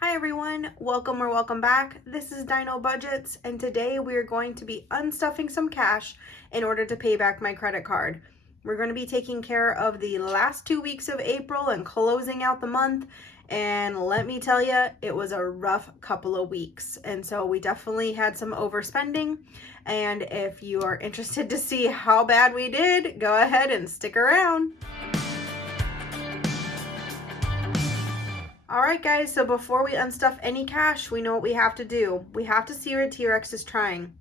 Hi everyone, welcome or welcome back. This is Dino Budgets, and today we are going to be unstuffing some cash in order to pay back my credit card. We're going to be taking care of the last 2 weeks of April and closing out the month, and let me tell you, it was a rough couple of weeks, and so we definitely had some overspending. And if you are interested to see how bad we did, go ahead and stick around. Alright guys, so before we unstuff any cash, we know what we have to do. We have to see what TRex is trying.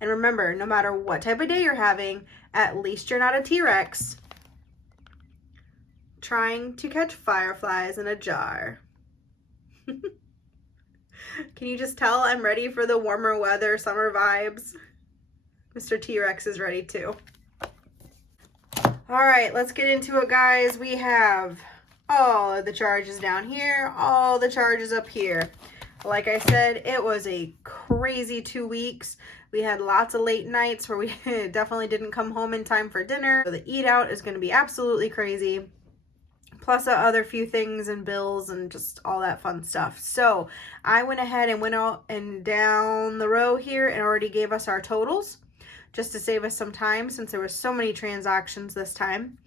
And remember, no matter what type of day you're having, at least you're not a TRex trying to catch fireflies in a jar. Can you just tell I'm ready for the warmer weather, summer vibes? Mr. TRex is ready too. Alright, let's get into it guys. We have all of the charges down here, all the charges up here. Like I said, it was a crazy 2 weeks. We had lots of late nights where we definitely didn't come home in time for dinner. So the eat out is going to be absolutely crazy. Plus other few things and bills and just all that fun stuff. So I went ahead and went out and down the row here and already gave us our totals just to save us some time since there were so many transactions this time.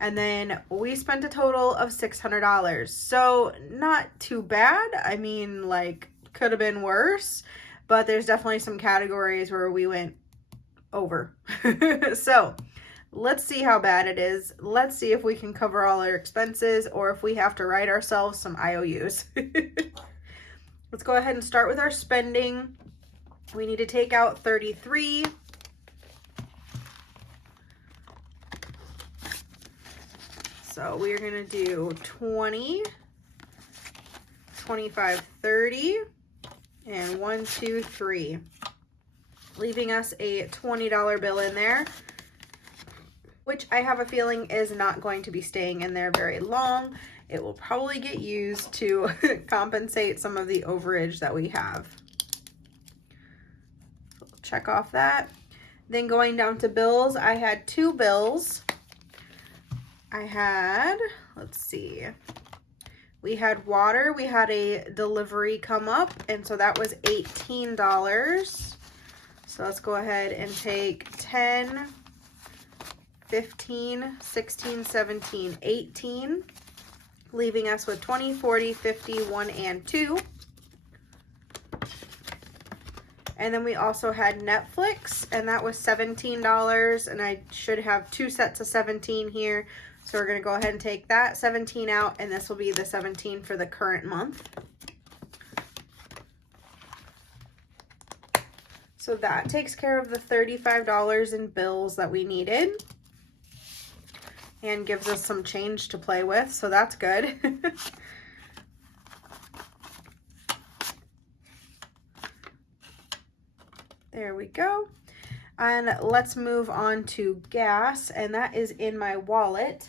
And then we spent a total of $600. So not too bad. I mean, like, could have been worse, but there's definitely some categories where we went over. So let's see how bad it is. Let's see if we can cover all our expenses or if we have to write ourselves some IOUs. Let's go ahead and start with our spending. We need to take out 33. So we're going to do 20, 25, 30, and 1, 2, 3. Leaving us a $20 bill in there, which I have a feeling is not going to be staying in there very long. It will probably get used to compensate some of the overage that we have. So we'll check off that. Then going down to bills, I had 2 bills. I had, let's see, we had water, we had a delivery come up, and so that was $18. So let's go ahead and take 10, 15, 16, 17, 18, leaving us with 20, 40, 50, 1, and 2. And then we also had Netflix, and that was $17, and I should have 2 sets of 17 here. So we're going to go ahead and take that 17 out, and this will be the 17 for the current month. So that takes care of the $35 in bills that we needed and gives us some change to play with, so that's good. There we go. And let's move on to gas, and that is in my wallet.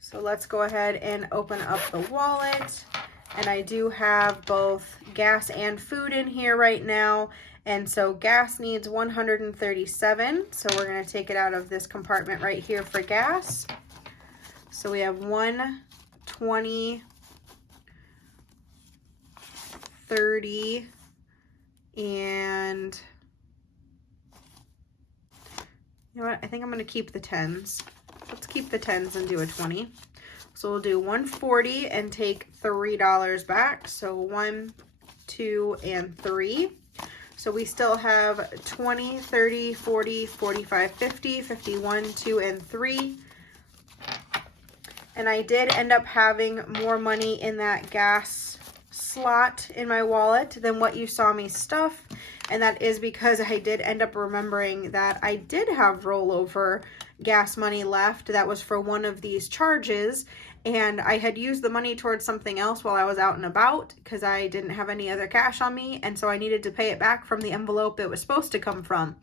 So let's go ahead and open up the wallet. And I do have both gas and food in here right now. And so gas needs 137. So we're going to take it out of this compartment right here for gas. So we have 120, 30, and you know what? I think I'm going to keep the 10s. Let's keep the 10s and do a 20. So we'll do 140 and take $3 back. So 1, 2, and 3. So we still have 20, 30, 40, 45, 50, 51, 2, and 3. And I did end up having more money in that gas slot in my wallet than what you saw me stuff. And that is because I did end up remembering that I did have rollover gas money left that was for one of these charges, and I had used the money towards something else while I was out and about because I didn't have any other cash on me, and so I needed to pay it back from the envelope it was supposed to come from.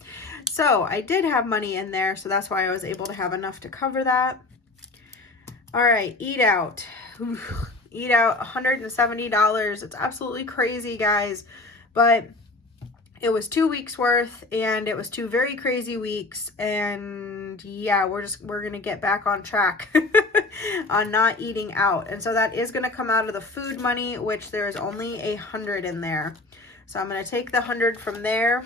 So I did have money in there, so that's why I was able to have enough to cover that. All right, eat out. Eat out, $170. It's absolutely crazy, guys, but it was 2 weeks worth, and it was 2 very crazy weeks, and yeah, we're gonna get back on track on not eating out. And so that is gonna come out of the food money, which there's only 100 in there. So I'm gonna take the 100 from there,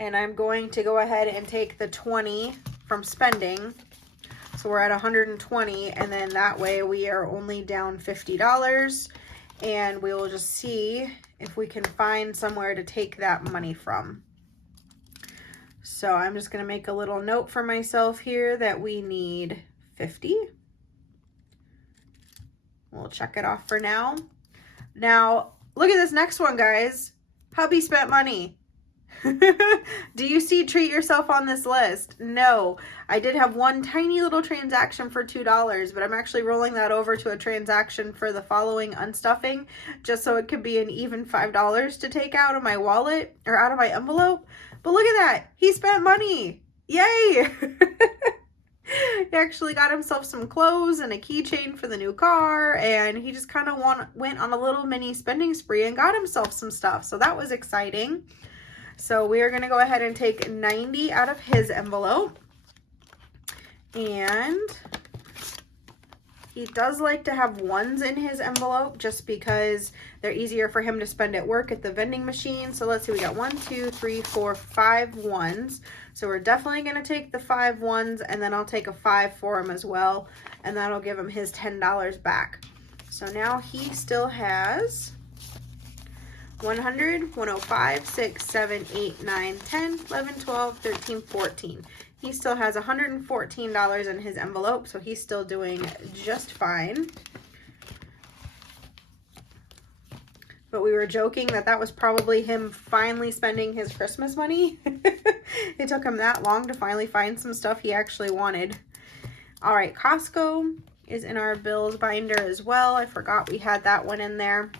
and I'm going to go ahead and take the 20 from spending. So we're at 120, and then that way we are only down $50, and we will just see if we can find somewhere to take that money from. So I'm just going to make a little note for myself here that we need 50. We'll check it off for now. Now, look at this next one, guys. Hubby spent money. Do you see treat yourself on this list? No, I did have one tiny little transaction for $2, but I'm actually rolling that over to a transaction for the following unstuffing, just so it could be an even $5 to take out of my wallet or out of my envelope. But look at that, he spent money. Yay. He actually got himself some clothes and a keychain for the new car, and he just kind of went on a little mini spending spree and got himself some stuff. So that was exciting. So we are going to go ahead and take 90 out of his envelope. And he does like to have ones in his envelope just because they're easier for him to spend at work at the vending machine. So let's see, we got 1, 2, 3, 4, 5 ones. So we're definitely going to take the 5 ones, and then I'll take a 5 for him as well. And that'll give him his $10 back. So now he still has 100, 105, 6, 7, 8, 9, 10, 11, 12, 13, 14. He still has $114 in his envelope, so he's still doing just fine. But we were joking that that was probably him finally spending his Christmas money. It took him that long to finally find some stuff he actually wanted. All right, Costco is in our bills binder as well. I forgot we had that one in there.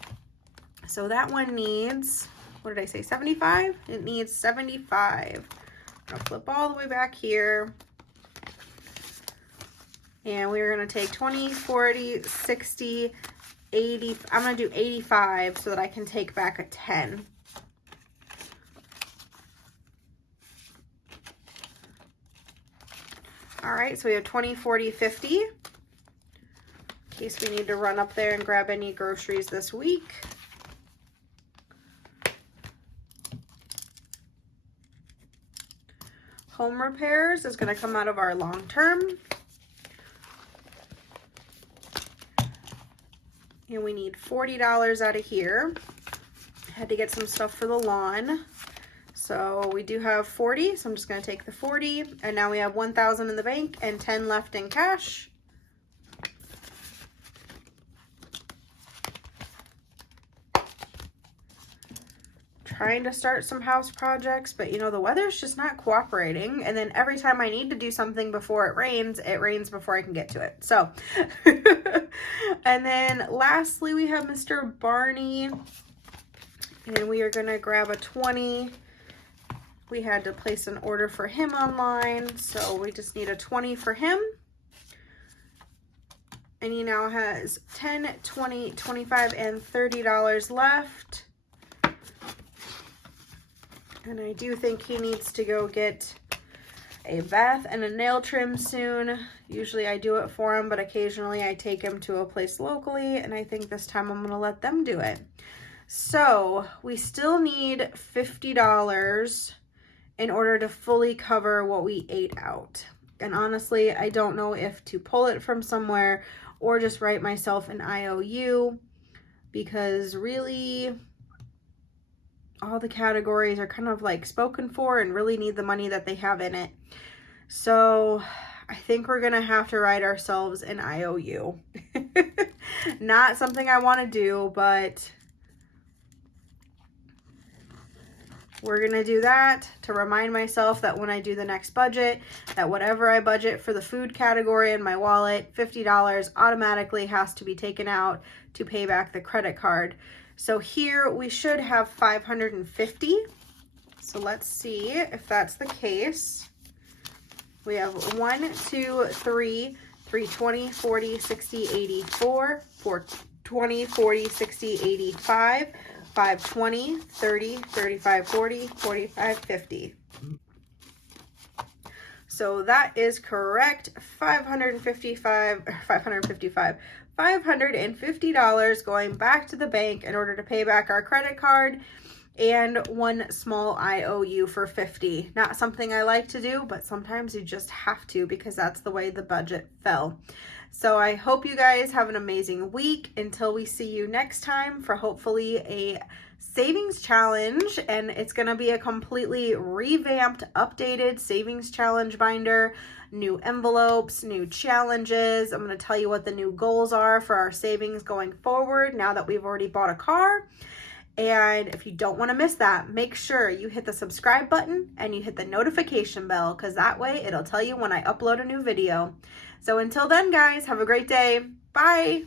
So that one needs, what did I say, 75? It needs 75. I'm going to flip all the way back here. And we're going to take 20, 40, 60, 80. I'm going to do 85 so that I can take back a 10. All right, so we have 20, 40, 50. In case we need to run up there and grab any groceries this week. Home repairs is going to come out of our long term. And we need $40 out of here. Had to get some stuff for the lawn. So we do have 40, so I'm just going to take the 40. And now we have 1,000 in the bank and 10 left in cash. Trying to start some house projects, but you know, the weather's just not cooperating. And then every time I need to do something before it rains before I can get to it. So, and then lastly, we have Mr. Barney, and we are going to grab a 20. We had to place an order for him online, so we just need a 20 for him. And he now has 10, 20, 25, and $30 left. And I do think he needs to go get a bath and a nail trim soon. Usually I do it for him, but occasionally I take him to a place locally, and I think this time I'm going to let them do it. So we still need $50 in order to fully cover what we ate out. And honestly, I don't know if to pull it from somewhere or just write myself an IOU, because really all the categories are kind of like spoken for and really need the money that they have in it. So I think we're gonna have to write ourselves an IOU. Not something I want to do, but we're gonna do that to remind myself that when I do the next budget, that whatever I budget for the food category in my wallet, $50 automatically has to be taken out to pay back the credit card. So here we should have 550. So let's see if that's the case. We have 1, 2, 3, 20, 40, 60, 84, 20, 40, 60, 85, $520, $30, $35, $40, $45, $50. So that is correct. $550 going back to the bank in order to pay back our credit card, and one small IOU for $50. Not something I like to do, but sometimes you just have to because that's the way the budget fell. So I hope you guys have an amazing week until we see you next time for hopefully a savings challenge, and it's going to be a completely revamped, updated savings challenge binder, new envelopes, new challenges. I'm going to tell you what the new goals are for our savings going forward now that we've already bought a car. And if you don't want to miss that, make sure you hit the subscribe button and you hit the notification bell, because that way it'll tell you when I upload a new video. So until then, guys, have a great day. Bye.